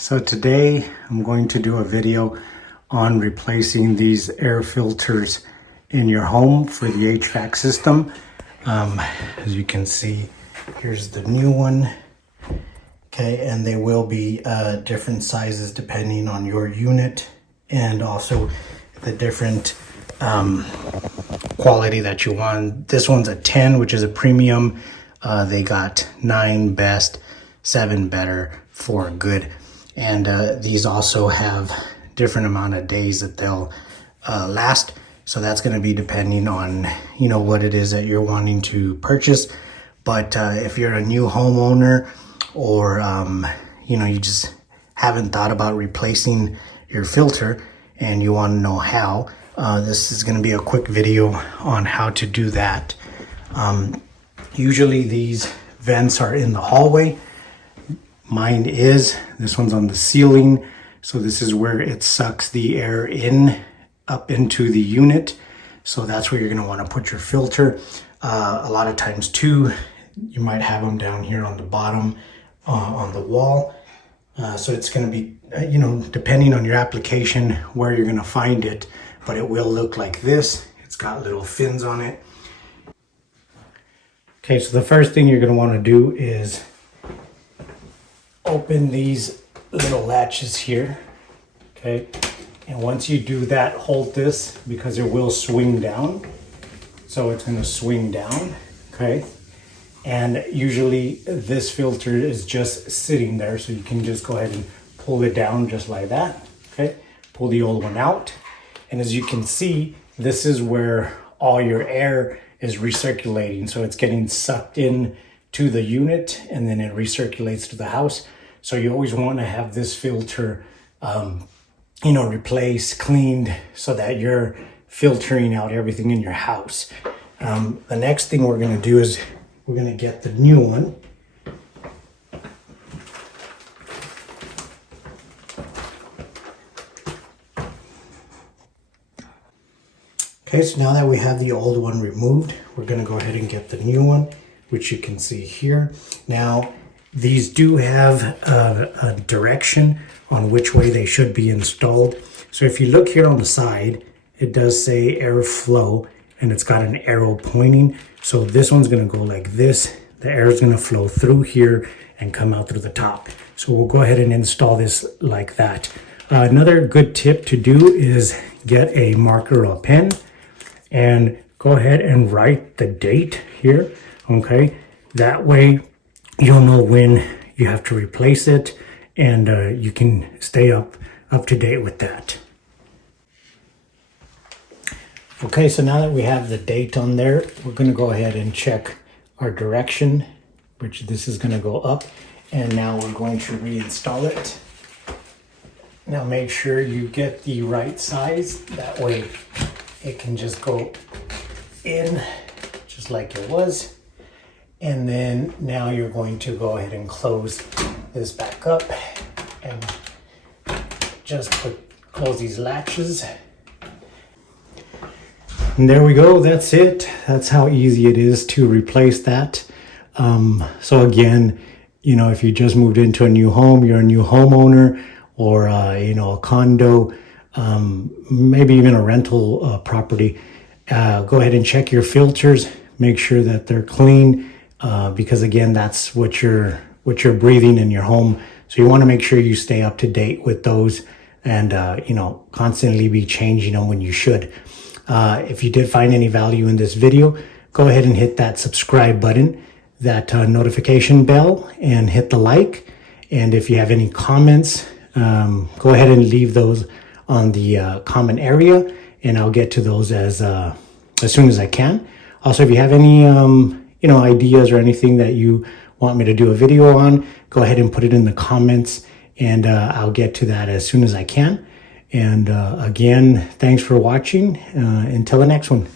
So today I'm going to do a video on replacing these air filters in your home for the HVAC system. As you can see, here's the new one. Okay, and they will be different sizes depending on your unit and also the different quality that you want. This one's a 10, which is a premium. They got 9 best, 7 better, 4 good. And these also have different amount of days that they'll last. So that's going to be depending on, you know, what it is that you're wanting to purchase. But if you're a new homeowner or, you know, you just haven't thought about replacing your filter and you want to know how, this is going to be a quick video on how to do that. Usually these vents are in the hallway. Mine is. This one's on the ceiling. So this is where it sucks the air in, up into the unit. So that's where you're going to want to put your filter. A lot of times too, you might have them down here on the bottom on the wall. So it's going to be, you know, depending on your application, where you're going to find it. But it will look like this. It's got little fins on it. Okay, so the first thing you're going to want to do is open these little latches here. Okay, and once you do that, hold this because it will swing down. So it's going to swing down. Okay, and usually this filter is just sitting there, so you can just go ahead and pull it down just like that. Okay, pull the old one out, and as you can see, this is where all your air is recirculating. So it's getting sucked in to the unit and then it recirculates to the house. So you always want to have this filter, you know, replaced, cleaned, so that you're filtering out everything in your house. The next thing we're going to do is we're going to get the new one. Okay, so now that we have the old one removed, we're going to go ahead and get the new one, which you can see here. Now, these do have a direction on which way they should be installed. So if you look here on the side, it does say airflow, and it's got an arrow pointing. So this one's going to go like this. The air is going to flow through here and come out through the top. So we'll go ahead and install this like that. Another good tip to do is get a marker or a pen and go ahead and write the date here. Okay, that way you'll know when you have to replace it, and you can stay up to date with that. Okay, so now that we have the date on there, we're going to go ahead and check our direction, which this is going to go up, and now we're going to reinstall it. Now make sure you get the right size, that way it can just go in just like it was. And then now you're going to go ahead and close this back up and just close these latches. And there we go, that's it. That's how easy it is to replace that. So again, you know, if you just moved into a new home, you're a new homeowner, or you know, a condo, maybe even a rental property, go ahead and check your filters, make sure that they're clean, because again, that's what you're breathing in your home. So you want to make sure you stay up to date with those, and you know, constantly be changing them when you should. If you did find any value in this video, go ahead and hit that subscribe button, that notification bell, and hit the like. And if you have any comments, go ahead and leave those on the comment area, and I'll get to those as soon as I can. Also, if you have any you know, ideas or anything that you want me to do a video on, go ahead and put it in the comments, and I'll get to that as soon as I can. And again, thanks for watching. Until the next one.